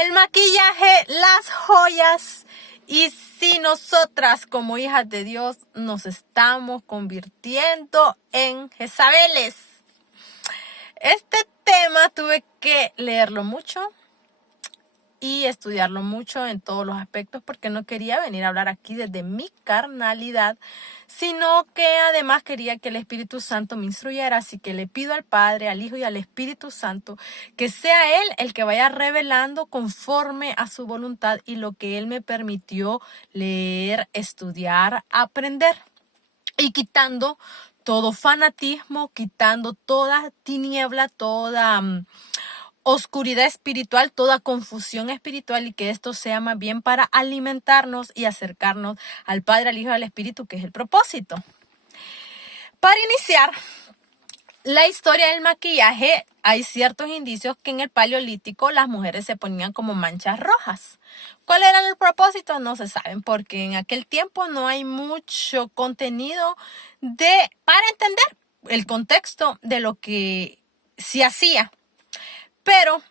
El maquillaje, las joyas y si nosotras como hijas de Dios nos estamos convirtiendo en Jezabeles. Este tema tuve que leerlo mucho y estudiarlo mucho en todos los aspectos porque no quería venir a hablar aquí desde mi carnalidad, sino que además quería que el Espíritu Santo me instruyera. Así que le pido al Padre, al Hijo y al Espíritu Santo que sea Él el que vaya revelando conforme a su voluntad y lo que Él me permitió leer, estudiar, aprender y quitando todo fanatismo, quitando toda tiniebla, toda oscuridad espiritual, toda confusión espiritual, y que esto sea más bien para alimentarnos y acercarnos al Padre, al Hijo y al Espíritu, que es el propósito. Para iniciar la historia del maquillaje, hay ciertos indicios que en el Paleolítico las mujeres se ponían como manchas rojas. ¿Cuál era el propósito? No se saben, porque en aquel tiempo no hay mucho contenido para entender el contexto de lo que se hacía. Pero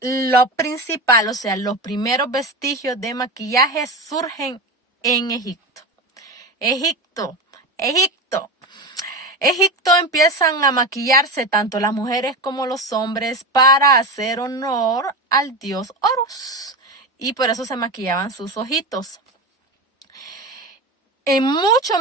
lo principal, o sea, los primeros vestigios de maquillaje surgen en Egipto. Egipto empiezan a maquillarse tanto las mujeres como los hombres para hacer honor al dios Horus. Y por eso se maquillaban sus ojitos. En mucho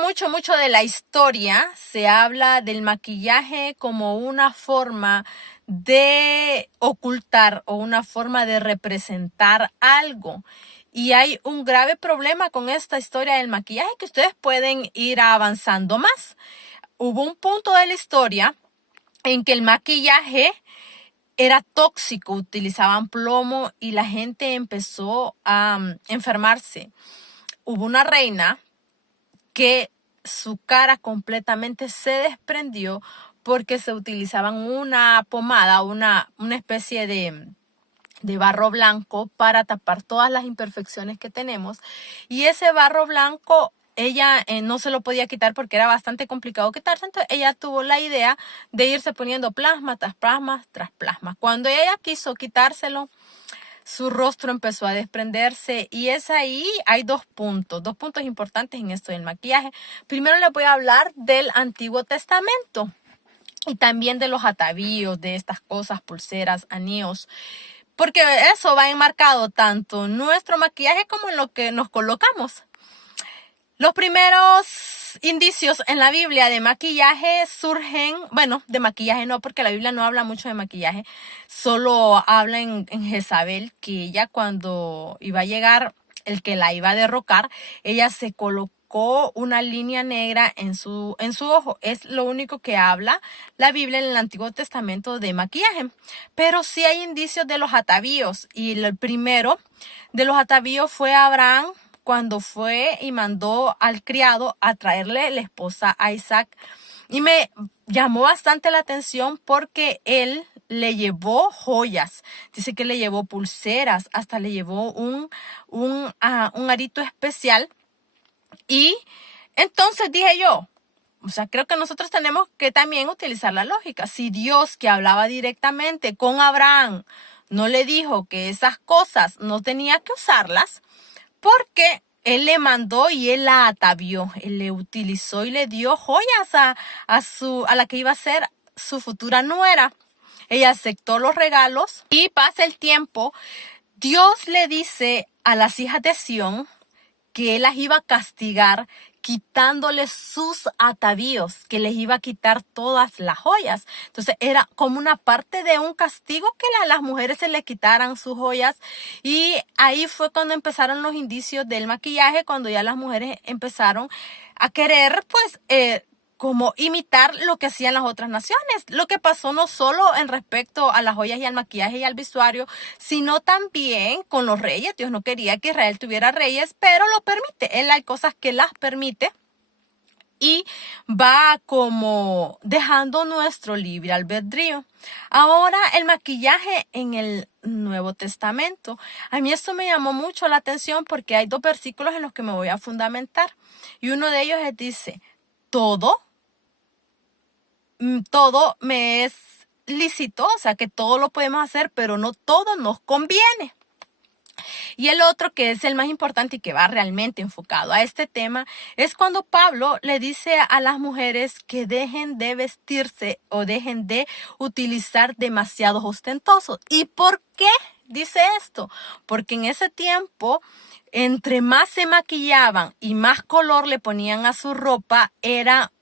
de la historia se habla del maquillaje como una forma de ocultar o una forma de representar algo. Y hay un grave problema con esta historia del maquillaje que ustedes pueden ir avanzando más. Hubo un punto de la historia en que el maquillaje era tóxico, utilizaban plomo y la gente empezó a enfermarse. Hubo una reina que su cara completamente se desprendió porque se utilizaban una pomada, una especie de barro blanco para tapar todas las imperfecciones que tenemos. Y ese barro blanco ella no se lo podía quitar porque era bastante complicado quitarse. Entonces ella tuvo la idea de irse poniendo plasma tras plasma tras plasma. Cuando ella quiso quitárselo, su rostro empezó a desprenderse, y es ahí, hay dos puntos importantes en esto del maquillaje. Primero les voy a hablar del Antiguo Testamento y también de los atavíos, de estas cosas, pulseras, anillos, porque eso va enmarcado tanto en nuestro maquillaje como en lo que nos colocamos. Los primeros indicios en la Biblia de maquillaje surgen, bueno, de maquillaje no, porque la Biblia no habla mucho de maquillaje, solo habla en Jezabel, que ella cuando iba a llegar el que la iba a derrocar, ella se colocó una línea negra en su ojo. Es lo único que habla la Biblia en el Antiguo Testamento de maquillaje. Pero sí hay indicios de los atavíos, y el primero de los atavíos fue Abraham, cuando fue y mandó al criado a traerle la esposa a Isaac. Y me llamó bastante la atención porque él le llevó joyas. Dice que le llevó pulseras, hasta le llevó un arito especial. Y entonces dije yo, o sea, creo que nosotros tenemos que también utilizar la lógica. Si Dios, que hablaba directamente con Abraham, no le dijo que esas cosas no tenía que usarlas, porque él le mandó y él la atavió, él le utilizó y le dio joyas a la que iba a ser su futura nuera. Ella aceptó los regalos y pasa el tiempo. Dios le dice a las hijas de Sión que él las iba a castigar quitándoles sus atavíos, que les iba a quitar todas las joyas. Entonces era como una parte de un castigo que a las mujeres se les quitaran sus joyas. Y ahí fue cuando empezaron los indicios del maquillaje, cuando ya las mujeres empezaron a querer pues como imitar lo que hacían las otras naciones. Lo que pasó no solo en respecto a las joyas y al maquillaje y al vestuario, sino también con los reyes. Dios no quería que Israel tuviera reyes, pero lo permite. Él hay cosas que las permite y va como dejando nuestro libre albedrío. Ahora el maquillaje en el Nuevo Testamento. A mí esto me llamó mucho la atención porque hay dos versículos en los que me voy a fundamentar. Y uno de ellos dice, todo me es lícito, o sea que todo lo podemos hacer, pero no todo nos conviene. Y el otro, que es el más importante y que va realmente enfocado a este tema, es cuando Pablo le dice a las mujeres que dejen de vestirse o dejen de utilizar demasiados ostentosos. ¿Y por qué dice esto? Porque en ese tiempo, entre más se maquillaban y más color le ponían a su ropa, era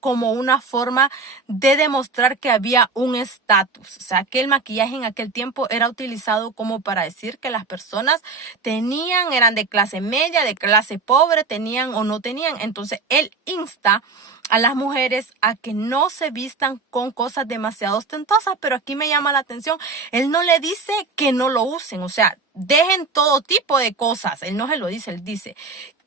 como una forma de demostrar que había un estatus. O sea, que el maquillaje en aquel tiempo era utilizado como para decir que las personas eran de clase media, de clase pobre, tenían o no tenían. Entonces, él insta a las mujeres a que no se vistan con cosas demasiado ostentosas, pero aquí me llama la atención, él no le dice que no lo usen, o sea, dejen todo tipo de cosas, él no se lo dice, él dice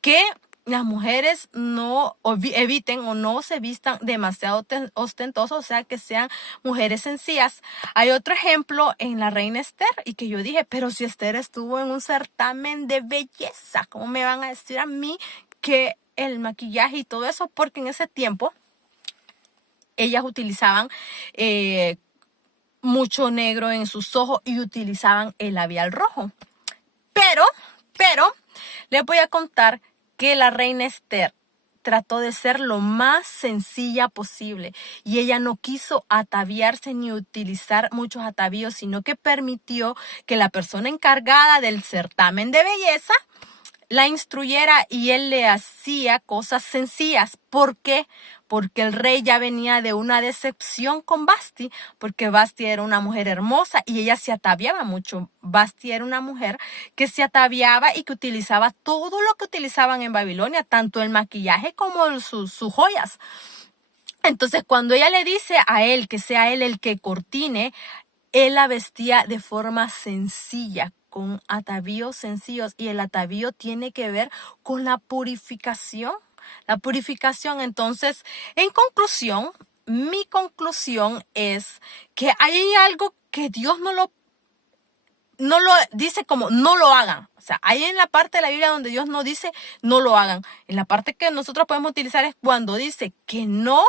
que las mujeres no eviten o no se vistan demasiado ostentosos, o sea, que sean mujeres sencillas. Hay otro ejemplo en la reina Esther, y que yo dije, pero si Esther estuvo en un certamen de belleza, ¿cómo me van a decir a mí que el maquillaje y todo eso? Porque en ese tiempo ellas utilizaban mucho negro en sus ojos y utilizaban el labial rojo. Pero les voy a contar que la reina Esther trató de ser lo más sencilla posible y ella no quiso ataviarse ni utilizar muchos atavíos, sino que permitió que la persona encargada del certamen de belleza la instruyera y él le hacía cosas sencillas. ¿Por qué? Porque el rey ya venía de una decepción con Vasti, porque Vasti era una mujer hermosa y ella se ataviaba mucho. Vasti era una mujer que se ataviaba y que utilizaba todo lo que utilizaban en Babilonia, tanto el maquillaje como sus joyas. Entonces, cuando ella le dice a él que sea él el que cortine, él la vestía de forma sencilla, con atavíos sencillos, y el atavío tiene que ver con la purificación. La purificación, entonces, en conclusión, mi conclusión es que hay algo que Dios no lo dice como no lo hagan. O sea, hay en la parte de la Biblia donde Dios no dice no lo hagan. En la parte que nosotros podemos utilizar es cuando dice que no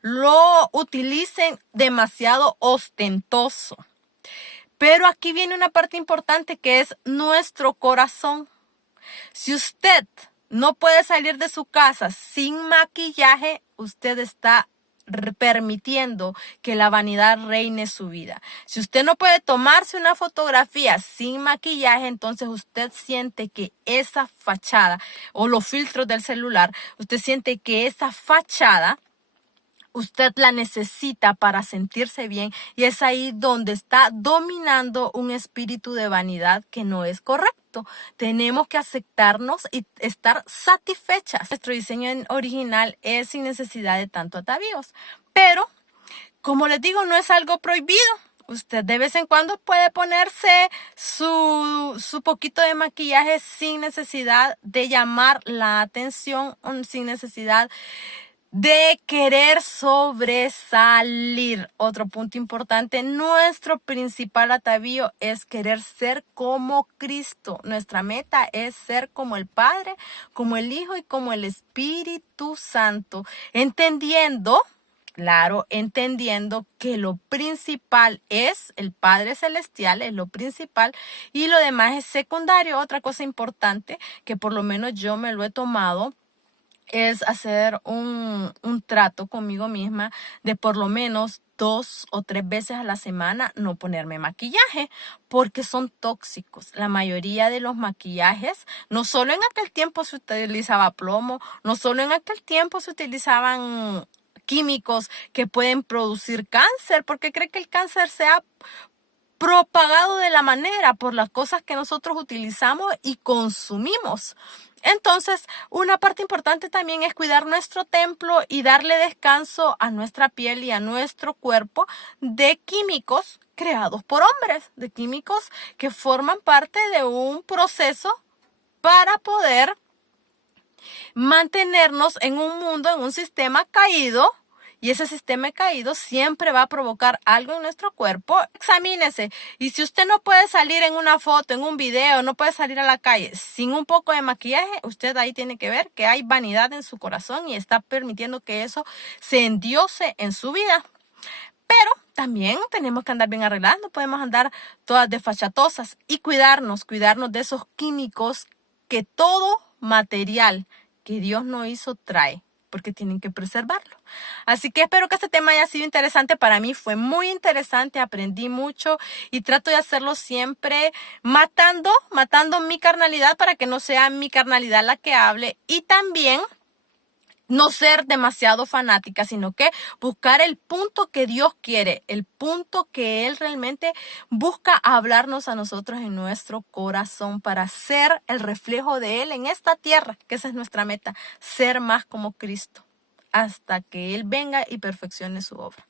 lo utilicen demasiado ostentoso. Pero aquí viene una parte importante que es nuestro corazón. Si usted no puede salir de su casa sin maquillaje, usted está permitiendo que la vanidad reine su vida. Si usted no puede tomarse una fotografía sin maquillaje, entonces usted siente que esa fachada o los filtros del celular, usted siente que esa fachada usted la necesita para sentirse bien, y es ahí donde está dominando un espíritu de vanidad que no es correcto. Tenemos que aceptarnos y estar satisfechas. Nuestro diseño original es sin necesidad de tanto atavíos. Pero, como les digo, no es algo prohibido. Usted de vez en cuando puede ponerse su poquito de maquillaje sin necesidad de llamar la atención, sin necesidad de querer sobresalir. Otro punto importante, nuestro principal atavío es querer ser como Cristo. Nuestra meta es ser como el Padre, como el Hijo y como el Espíritu Santo. Entendiendo que lo principal es el Padre Celestial, es lo principal, y lo demás es secundario. Otra cosa importante que por lo menos yo me lo he tomado es hacer un trato conmigo misma de por lo menos 2 o 3 veces a la semana no ponerme maquillaje, porque son tóxicos. La mayoría de los maquillajes, no solo en aquel tiempo se utilizaba plomo, no solo en aquel tiempo se utilizaban químicos que pueden producir cáncer, porque cree que el cáncer sea propagado de la manera por las cosas que nosotros utilizamos y consumimos. Entonces, una parte importante también es cuidar nuestro templo y darle descanso a nuestra piel y a nuestro cuerpo de químicos creados por hombres, de químicos que forman parte de un proceso para poder mantenernos en un mundo, en un sistema caído. Y ese sistema caído siempre va a provocar algo en nuestro cuerpo. Examínese. Y si usted no puede salir en una foto, en un video, no puede salir a la calle sin un poco de maquillaje, usted ahí tiene que ver que hay vanidad en su corazón y está permitiendo que eso se endiose en su vida. Pero también tenemos que andar bien arregladas, no podemos andar todas desfachatosas y cuidarnos de esos químicos que todo material que Dios no hizo trae, porque tienen que preservarlo. Así que espero que este tema haya sido interesante. Para mí fue muy interesante, aprendí mucho y trato de hacerlo siempre matando mi carnalidad para que no sea mi carnalidad la que hable, y también no ser demasiado fanática, sino que buscar el punto que Dios quiere, el punto que Él realmente busca hablarnos a nosotros en nuestro corazón para ser el reflejo de Él en esta tierra, que esa es nuestra meta, ser más como Cristo, hasta que Él venga y perfeccione su obra.